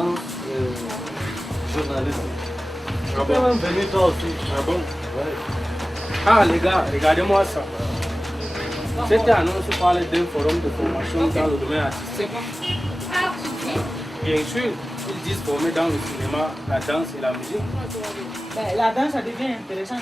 danse, journaliste. Ah Tu peux bon? même venir toi aussi. Ah bon? Ouais. Ah les gars, regardez-moi ça. Cette annonce parle d'un forum de formation dans le domaine artistique. Bien sûr, ils disent former dans le cinéma, la danse et la musique. Ben, la danse, ça devient intéressant.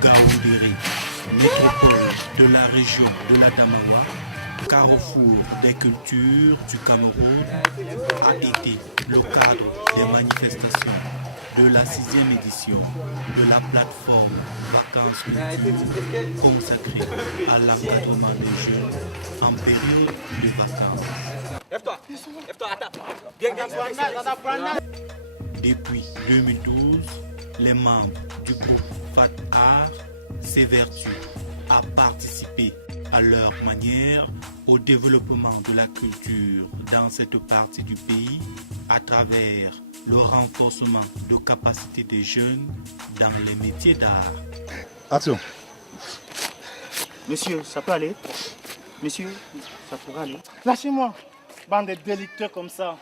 Gaoundéré, métropole de la région de l'Adamawa, carrefour des cultures du Cameroun, a été le cadre des manifestations de la 6e édition de la plateforme Vacances Culture consacrée à l'encadrement des jeunes en période de vacances. Depuis 2012, les membres du groupe Fat Art s'évertuent à participer à leur manière au développement de la culture dans cette partie du pays à travers le renforcement de capacités des jeunes dans les métiers d'art. Action. Monsieur, ça peut aller? Monsieur, ça pourra aller? Lâchez-moi, bande de délictueux comme ça.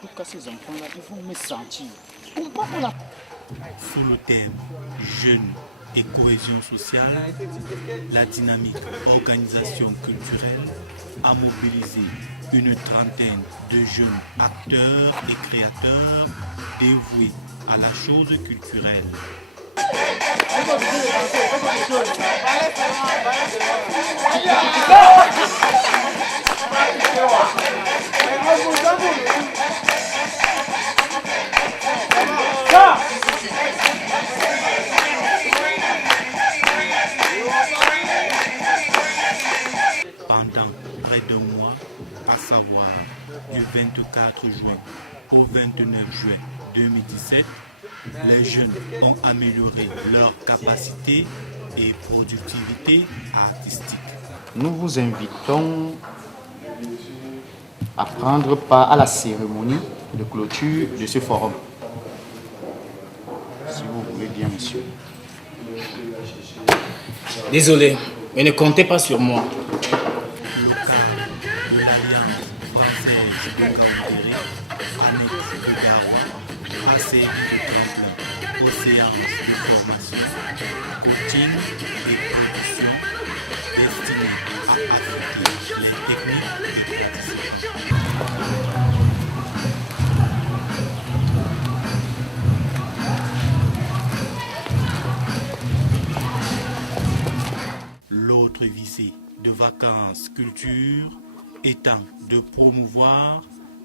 Pourquoi ces enfants-là, ils vont me sentir? Sous le thème Jeunes et cohésion sociale, la dynamique organisation culturelle a mobilisé une trentaine de jeunes acteurs et créateurs dévoués à la chose culturelle. Pendant près d'un mois, à savoir du 24 juin au 29 juin 2017, les jeunes ont amélioré leur capacité et productivité artistique. Nous vous invitons à prendre part à la cérémonie de clôture de ce forum. Si vous voulez bien, monsieur. Désolé, mais ne comptez pas sur moi. Le cadre de l'Alliance française de Gaoundéré, annexe de Garoua, a servi de tremplin aux séances de formation, coaching et production destinées à affûter les techniques des participants. L'autre visée de vacances culture étant de promouvoir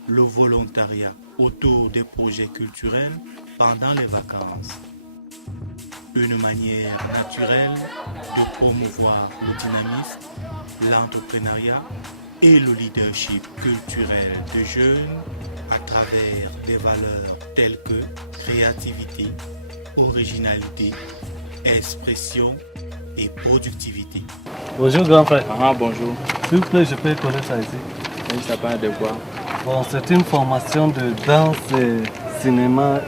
le volontariat autour des projets culturels pendant les vacances. Une manière naturelle de promouvoir le dynamisme, l'entrepreneuriat et le leadership culturel de jeunes à travers des valeurs telles que créativité, originalité, expression et productivité. Bonjour grand frère. Ah bonjour. S'il vous plaît, je peux connaître ça ici. Oui, ça parle de quoi? Bon, c'est une formation de danse et cinéma.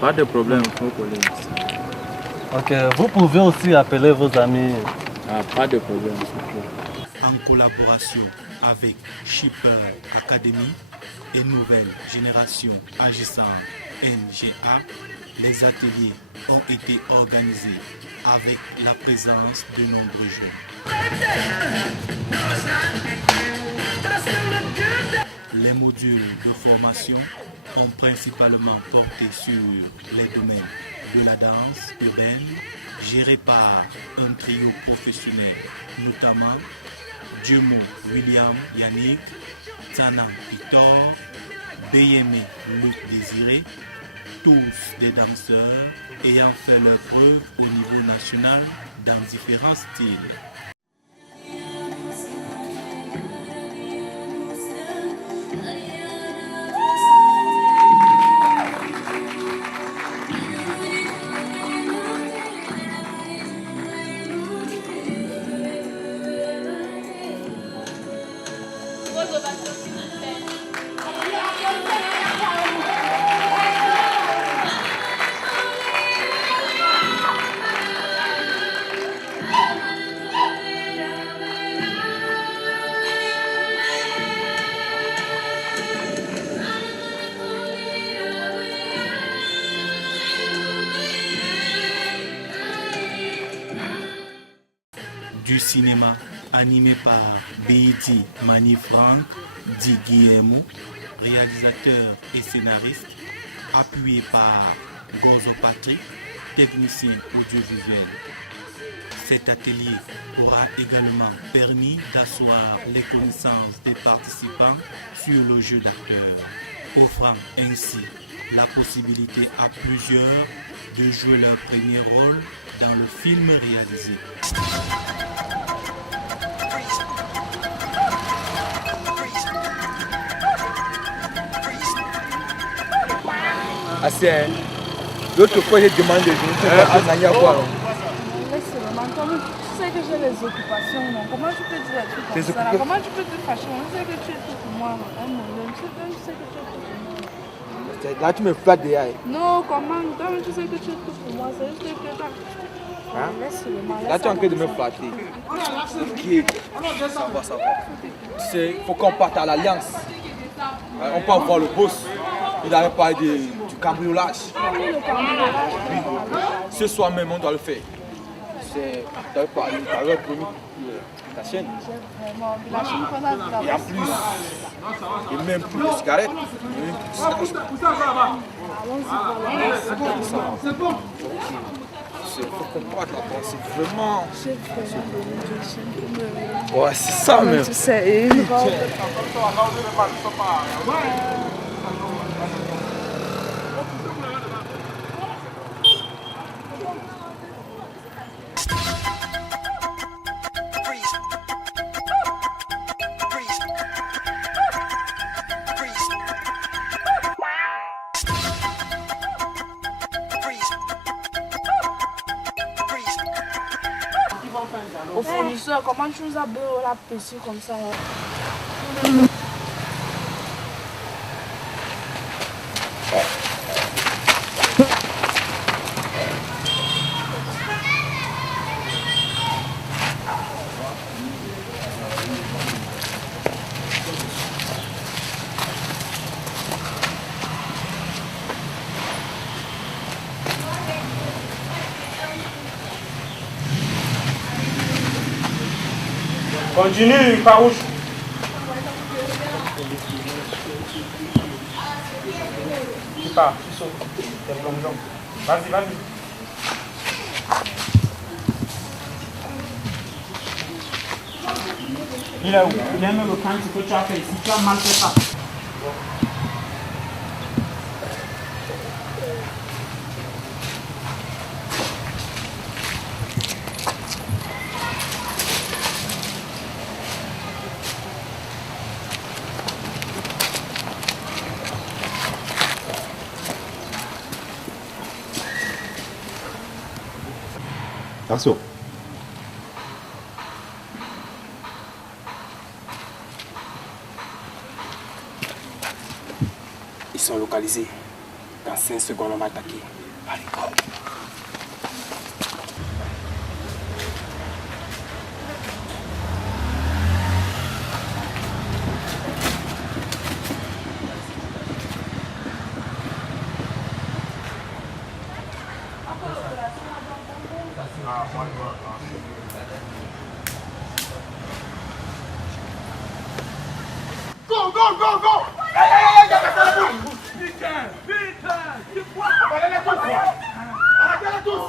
Pas de problème, il faut coller. Ok, vous pouvez aussi appeler vos amis. Ah, pas de problème. En collaboration avec Shipper Academy et Nouvelle Génération Agissant NGA, les ateliers ont été organisés avec la présence de nombreux jeunes. Les modules de formation ont principalement porté sur les domaines de la danse urbaine, gérée par un trio professionnel, notamment Dieumo William Yannick, Tanan Victor, Béyémé Luc Désiré, tous des danseurs ayant fait leur preuve au niveau national dans différents styles. du cinéma animé par Beidi Manifranc, dit Guillermo, réalisateur et scénariste, appuyé par Gozo Patrick, technicien audiovisuel. Cet atelier aura également permis d'asseoir les connaissances des participants sur le jeu d'acteur, offrant ainsi la possibilité à plusieurs de jouer leur premier rôle dans le film réalisé. Assez, hein. L'autre fois, j'ai demandé de venir à quoi. Tu sais que j'ai les occupations, non? Comment tu peux dire des trucs comme ça? Comment tu peux te fâcher? On sait que tu es tout pour moi. Tu sais que tu es tout pour moi. Là, tu me flattes déjà. Non, comment? Toi, tu sais que tu es tout pour moi. C'est juste que toi. Laisse-le. Là, tu es en train de me flatter. Ok, ça va, ça va. Tu sais, il faut qu'on parte à l'alliance. On peut avoir le boss. Il avait parlé du cambriolage. Oui, le cambriolage. Oui. Ce soir même, on doit le faire. Tu avais parlé, tu avais promis ta chaîne. Vraiment, la chaîne qu'on a travaillé. Et en plus, et même plus de cigarettes. C'est bon. Il faut qu'on parte là-bas. C'est vraiment. J'ai vraiment besoin d'une chaîne pour me. Ouais, c'est ça même. Tu sais, une robe. Au fournisseur, comment tu nous as beurré la PC comme ça là? Continue, Farouche. Tu pars, tu sautes. T'es plongeant. Vas-y, vas-y. Il est où? Il aime le camp que tu as fait. Si tu as mal fait ça. Attention. Ils sont localisés. Dans 5 secondes, on va attaquer. Allez, go. Go, go, go, go! Putain, putain, tu vois? Arrêtez-les tous!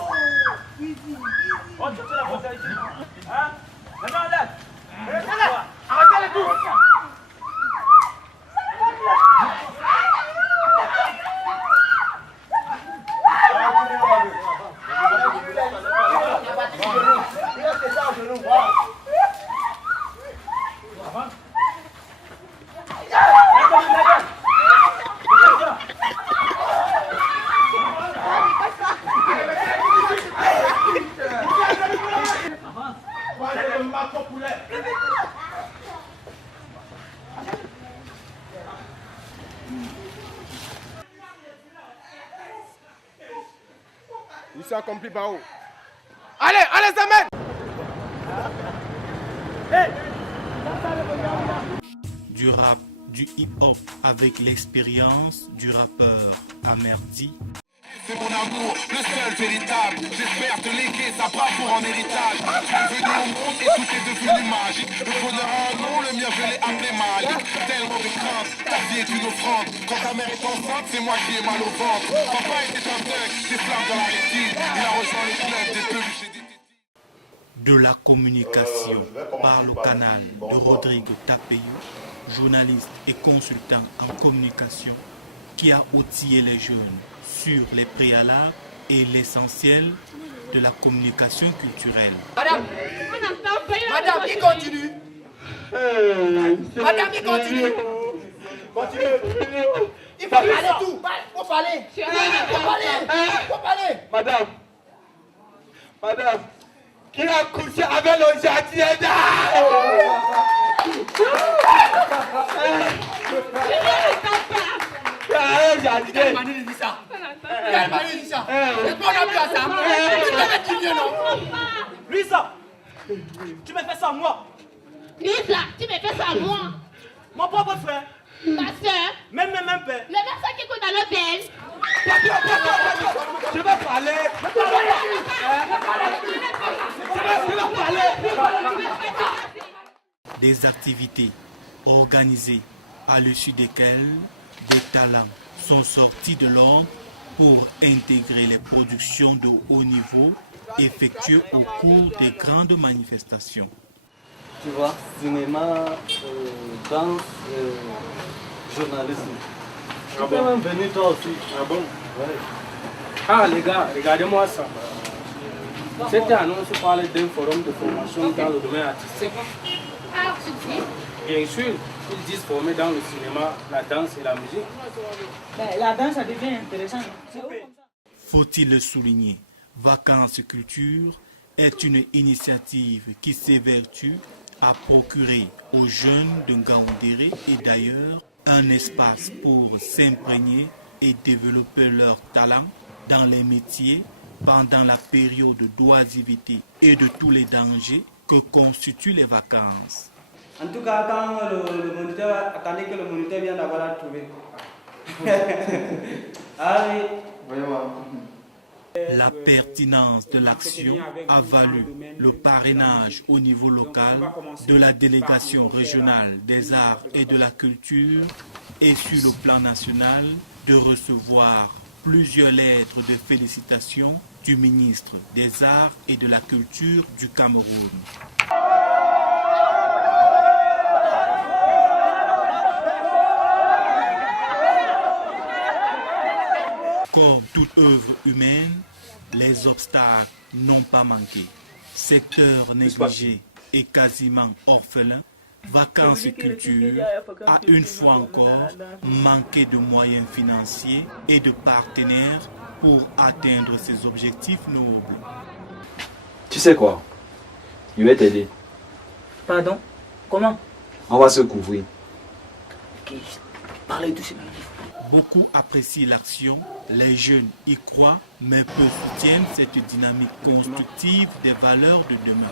Oh, tu fais la faute ici. Hein? Maintenant, en l'air. Arrêtez-les tous! Il s'est accompli par où? Allez, allez, ça mène! Du rap, du hip-hop avec l'expérience du rappeur Amerdi. c'est mon amour, le seul véritable. J'espère te léguer ça part pour en héritage. Tu es venu au monde et tout est devenu magique. Le bonheur a un nom, le mien je l'ai appelé Malik. Tellement de crainte, ta vie est une offrande. Quand ta mère est enceinte, c'est moi qui ai mal au ventre. Papa était un thug, des flammes dans la rétine. Il a rejoint le club des peluches et des... De la communication par le canal de Rodrigo Tapeyo, journaliste et consultant en communication qui a outillé les jeunes sur les préalables et l'essentiel de la communication culturelle. Madame, il continue. Madame, il continue. Il faut parler tout. Il faut parler. Il faut parler. Madame, qui a couché avec le jardinier? Quel mari dit ça? Quel mari dit ça? C'est quoi on a pu à ça? Lisa, tu me fais ça à moi. Lisa, tu me fais ça à moi. Mon propre frère. Ma soeur. Même père. Le même soeur qui écoute dans l'hôtel. Je vais parler. Des activités organisées à l'issue desquelles des talents sont sortis de l'ombre pour intégrer les productions de haut niveau effectuées au cours des grandes manifestations. Tu vois, cinéma, danse, journalisme. Tu peux même venir toi aussi. Ah bon? Ouais. Ah les gars, regardez-moi ça. Cette annonce parle d'un forum de formation dans le domaine artistique. Ah, tu dis? Bien sûr, ils disent former dans le cinéma, la danse et la musique. La danse, ça devient intéressant. Faut-il le souligner, Vacances Culture est une initiative qui s'évertue à procurer aux jeunes de Ngaoundéré et d'ailleurs un espace pour s'imprégner et développer leurs talents dans les métiers pendant la période d'oisivité et de tous les dangers que constituent les vacances. En tout cas, quand le moniteur attendait que le moniteur vienne d'avoir à trouver. Allez, voyons. La pertinence de l'action a valu le parrainage au niveau local de la délégation régionale des arts et de la culture et sur le plan national de recevoir plusieurs lettres de félicitations du ministre des Arts et de la Culture du Cameroun. Comme toute œuvre humaine, les obstacles n'ont pas manqué. Secteur négligé et quasiment orphelin, Vacances et Culture a une fois encore manqué de moyens financiers et de partenaires pour atteindre ses objectifs nobles. Tu sais quoi? Je vais t'aider. Pardon? Comment? On va se couvrir. Ok, parlez doucement. Beaucoup apprécient l'action, les jeunes y croient, mais peu soutiennent cette dynamique constructive des valeurs de demain.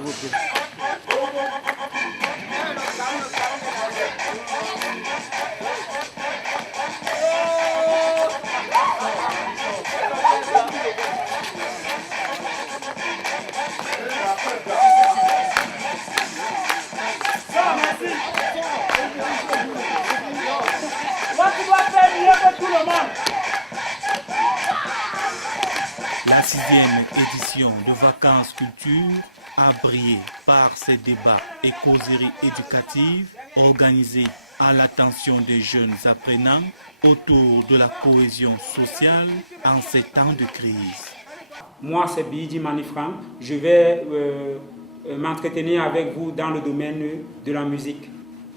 La 6e édition de Vacances Culture a brillé par ses débats et causeries éducatives organisés à l'attention des jeunes apprenants autour de la cohésion sociale en ces temps de crise. Moi, c'est Bidi Manifran. Je vais m'entretenir avec vous dans le domaine de la musique.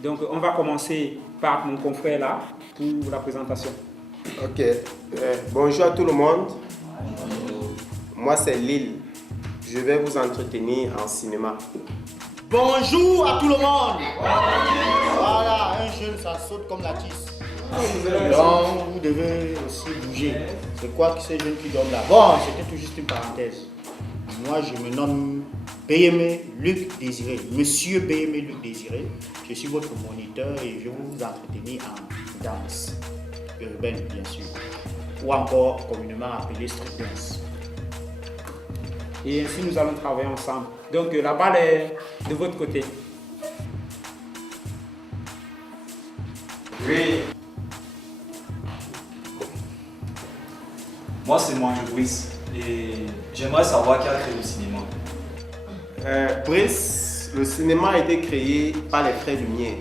Donc, on va commencer par mon confrère là pour la présentation. Ok. Bonjour à tout le monde. Moi, c'est Lille. Je vais vous entretenir en cinéma. Bonjour à tout le monde. Voilà, un jeune, ça saute comme la tisse. Donc, vous devez aussi bouger. C'est quoi que ces jeunes qui dorment là? Bon, c'était tout juste une parenthèse. Moi, je me nomme BM Luc Désiré. Monsieur BM Luc Désiré. Je suis votre moniteur et je vais vous entretenir en danse urbaine, bien sûr. ou encore communément appelé street dance. Et ainsi, nous allons travailler ensemble. Donc, la balle est de votre côté. Oui. Moi, c'est moi, Brice. Et j'aimerais savoir qui a créé le cinéma. Brice, le cinéma a été créé par les frères Lumière.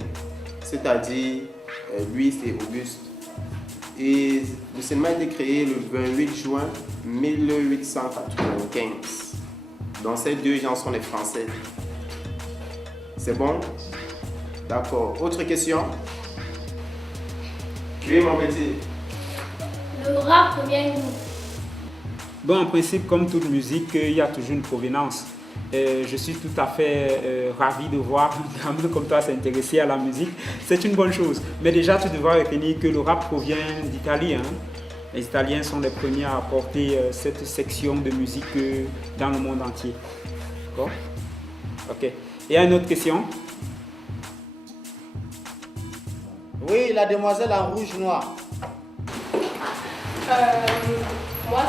C'est-à-dire, lui, c'est Auguste. Et le cinéma a été créé le 28 juin 1895. Donc ces deux gens sont les Français. C'est bon? D'accord. Autre question? Oui, mon petit. Le rap provient d'où? Bon, en principe, comme toute musique, il y a toujours une provenance. Je suis tout à fait ravi de voir un homme comme toi s'intéresser à la musique. C'est une bonne chose. Mais déjà, tu devras retenir que le rap provient d'Italie. Hein. Les Italiens sont les premiers à apporter cette section de musique dans le monde entier. D'accord? Ok. Et il y a une autre question? Oui, la demoiselle en rouge-noir. Moi,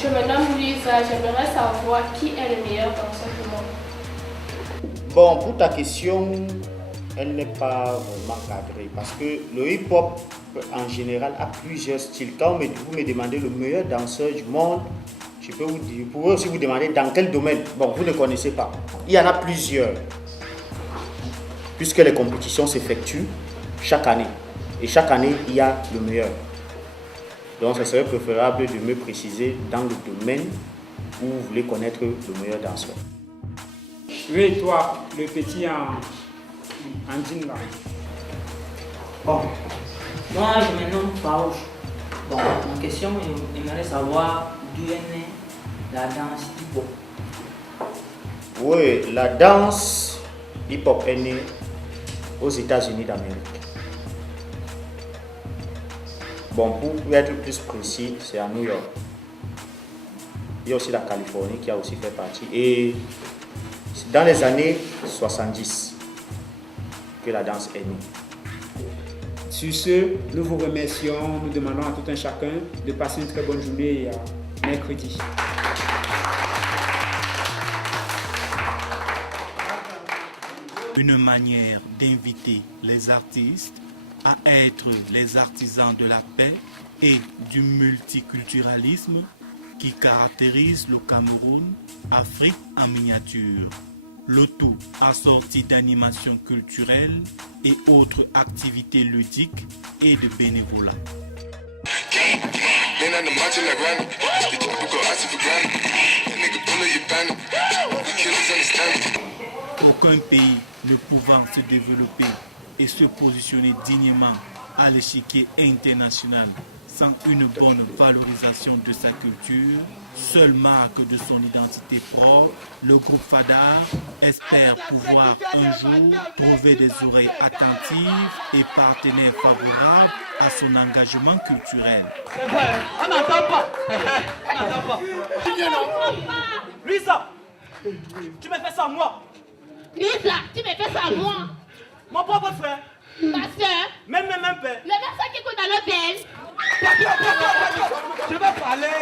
je me nomme Lisa. J'aimerais savoir qui est le meilleur danseur du monde. Bon, pour ta question, elle n'est pas vraiment cadrée parce que le hip-hop en général a plusieurs styles. Quand vous me demandez le meilleur danseur du monde, je pourrais aussi vous demander dans quel domaine. Bon, vous ne connaissez pas. Il y en a plusieurs. Puisque les compétitions s'effectuent chaque année. Et chaque année, il y a le meilleur. Donc, ce serait préférable de me préciser dans le domaine où vous voulez connaître le meilleur danseur. Oui, toi, le petit en jean là. Bon, moi je me nomme Faouche. Bon, ma question, j'aimerais savoir d'où est née la danse hip-hop. Oui, la danse hip-hop est née aux États-Unis d'Amérique. Bon, pour être plus précis, c'est à New York. Il y a aussi la Californie qui a aussi fait partie. Et c'est dans les années 70 que la danse est née. Sur ce, nous vous remercions. Nous demandons à tout un chacun de passer une très bonne journée et à mercredi. Une manière d'inviter les artistes à être les artisans de la paix et du multiculturalisme qui caractérise le Cameroun, Afrique en miniature. Le tout assorti d'animations culturelles et autres activités ludiques et de bénévolat. Aucun pays ne pouvant se développer et se positionner dignement à l'échiquier international sans une bonne valorisation de sa culture, seule marque de son identité propre, le groupe Fadar espère pouvoir un jour trouver des oreilles attentives et partenaires favorables à son engagement culturel. On n'entend pas. On n'entend pas. Lisa, tu me fais ça à moi. Lisa, tu me fais ça à moi. Mon propre frère. Ma soeur. Même père. Le médecin qui coûte dans l'hôtel. Je vais parler.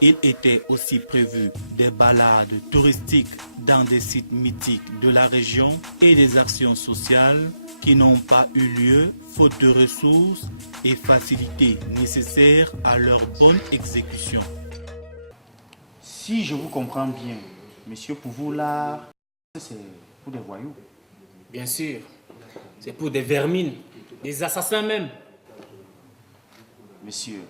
Il était aussi prévu des balades touristiques dans des sites mythiques de la région et des actions sociales qui n'ont pas eu lieu faute de ressources et facilités nécessaires à leur bonne exécution. Si je vous comprends bien, monsieur, pour vous l'art, c'est pour des voyous. Bien sûr, c'est pour des vermines, des assassins même. Monsieur,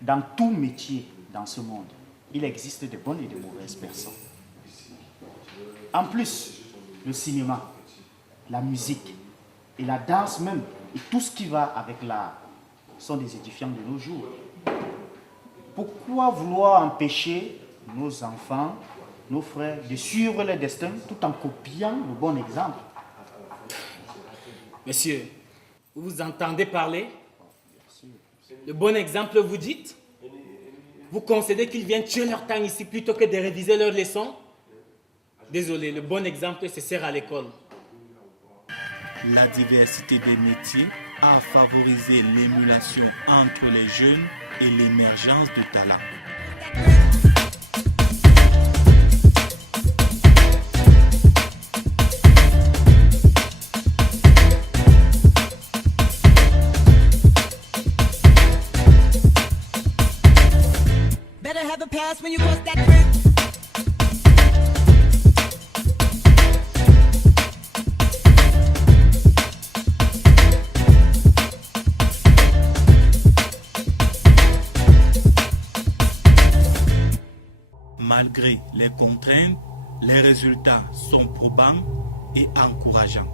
dans tout métier dans ce monde, il existe de bonnes et de mauvaises personnes. En plus, le cinéma, la musique et la danse même, et tout ce qui va avec l'art, sont des édifiants de nos jours. Pourquoi vouloir empêcher nos enfants, nos frères, de suivre leur destin tout en copiant le bon exemple? Monsieur, vous entendez parler? Le bon exemple, vous dites? Vous concédez qu'ils viennent tuer leur temps ici plutôt que de réviser leurs leçons? Désolé, le bon exemple se sert à l'école. La diversité des métiers a favorisé l'émulation entre les jeunes et l'émergence de talents. Better have a pass when you cross that bridge. Malgré les contraintes, les résultats sont probants et encourageants.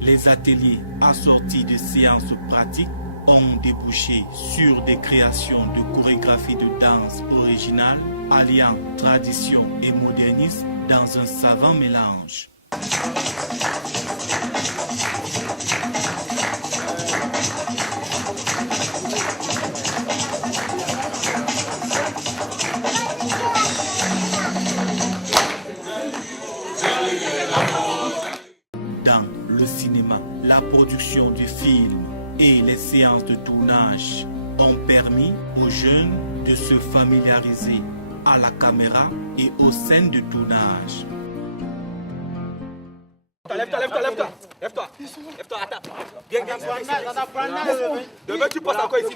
Les ateliers assortis de séances pratiques ont débouché sur des créations de chorégraphies de danse originales, alliant tradition et modernisme dans un savant mélange. Dans le cinéma, la production du film et les séances de tournage ont permis aux jeunes de se familiariser à la caméra et aux scènes de tournage. Lève-toi, attends. Viens, demain tu passes encore ici.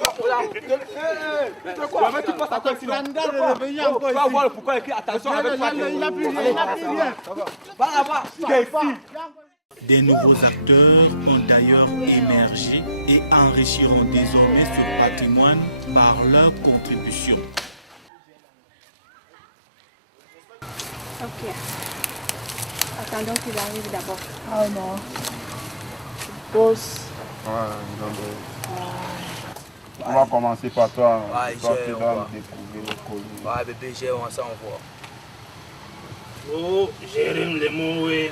Demain tu passes encore ici. Tu vas voir pourquoi écrit attention avec toi. Il n'a plus rien. Va là-bas. Des nouveaux acteurs ont d'ailleurs émergé et enrichiront désormais ce patrimoine par leur contribution. Ok. Attendons qu'il arrive d'abord. Ah non. Pause. On va commencer par toi. Toi qui vas découvrir le colis. Ouais, bébé, j'ai on s'en voit. Oh, j'aime les mots, oui.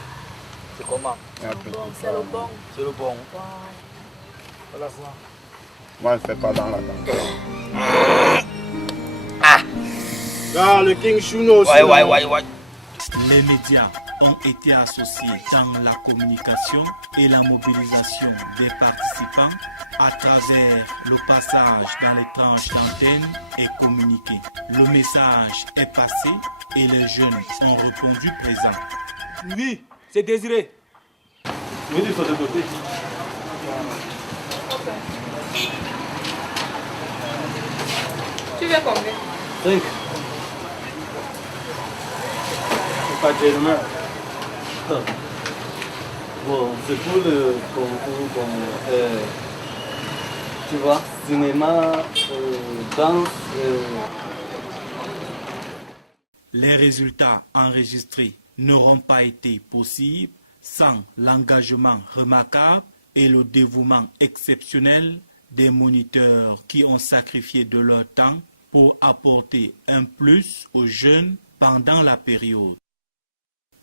C'est comment? C'est le bon. C'est le bon. Voilà ça. Moi, je ne fais pas dans la danse. Là, le King Shuno aussi. Ouais. Les médias ont été associés dans la communication et la mobilisation des participants à travers le passage dans les tranches d'antenne et communiqué. Le message est passé et les jeunes ont répondu présents. Oui, c'est Désiré. Oui, de ce côté. Tu veux combien? 5. Pas de demain. Bon, c'est pour le concours, tu vois, cinéma, danse. Les résultats enregistrés n'auront pas été possibles sans l'engagement remarquable et le dévouement exceptionnel des moniteurs qui ont sacrifié de leur temps pour apporter un plus aux jeunes pendant la période.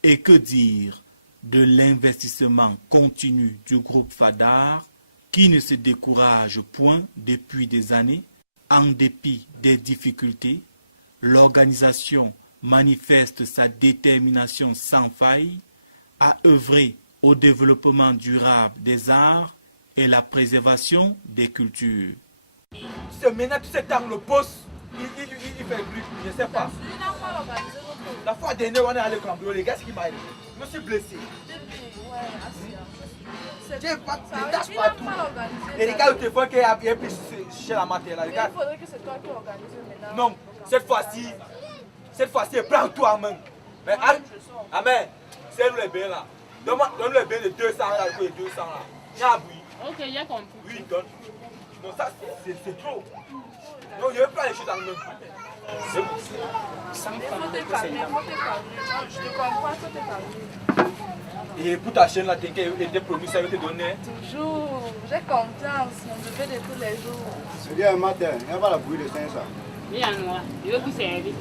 Et que dire de l'investissement continu du groupe Fadar qui ne se décourage point depuis des années, en dépit des difficultés. L'organisation manifeste sa détermination sans faille à œuvrer au développement durable des arts et la préservation des cultures. C'est maintenant tout ce temps le boss, il fait plus, je ne sais pas. La fois dernière, on est allé cambrioler, les gars, ce qui m'a aidé. Je me suis blessé. J'ai pas de tâches partout. Et les gars, le téléphone qui a bien pris chez la matière là, les gars. Il faudrait que c'est toi qui organise maintenant. Non, cette fois-ci, prends tout en main. Mais Amen, c'est nous les bains là. Donne-nous les bains de 200 là, de 200 là. J'ai oui. Ok, j'ai compris. Oui, donne. Non, ça c'est trop. Non, je ne veux pas les choses en main. C'est bon. Il faut te calmer. Je te comprends, il faut te calmer. Et pour ta chaîne là, t'inquiète, était promis, ça va te donner. Toujours, j'ai confiance, mon bébé de tous les jours. C'est bien un matin, il n'y a pas la bouille de 500. Il y a noir, je veux vous servir.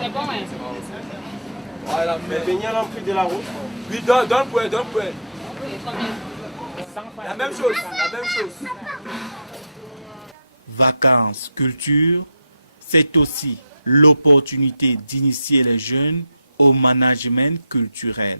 C'est bon, hein? Voilà, mais baignade l'ont pris de la route. Oui, donne pour. La même chose, la même chose. Vacances, culture, c'est aussi l'opportunité d'initier les jeunes au management culturel.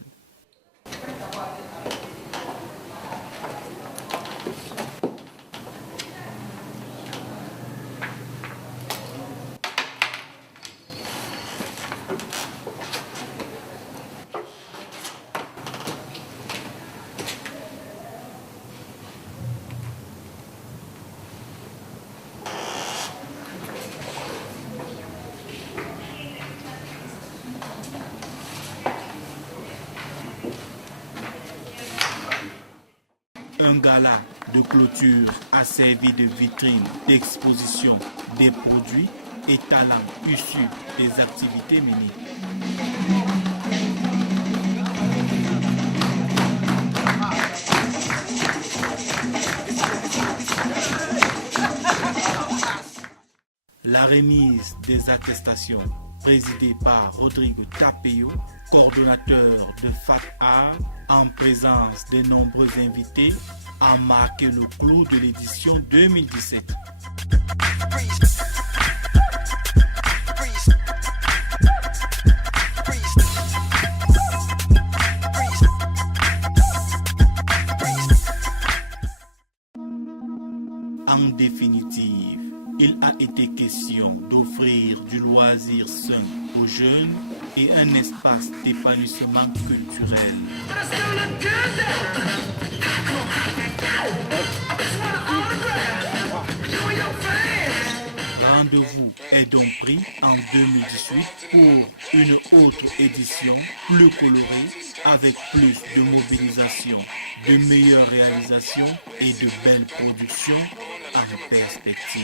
Un gala de clôture a servi de vitrine d'exposition des produits et talents issus des activités menées. La remise des attestations, présidée par Rodrigo Tapeyo, coordonnateur de FAC Art, en présence de nombreux invités, a marqué le clou de l'édition 2017. En définitive, il a été question d'offrir du loisir sain aux jeunes et un espace d'épanouissement culturel. Rendez-vous est donc pris en 2018 pour une autre édition plus colorée, avec plus de mobilisation, de meilleures réalisations et de belles productions en perspective.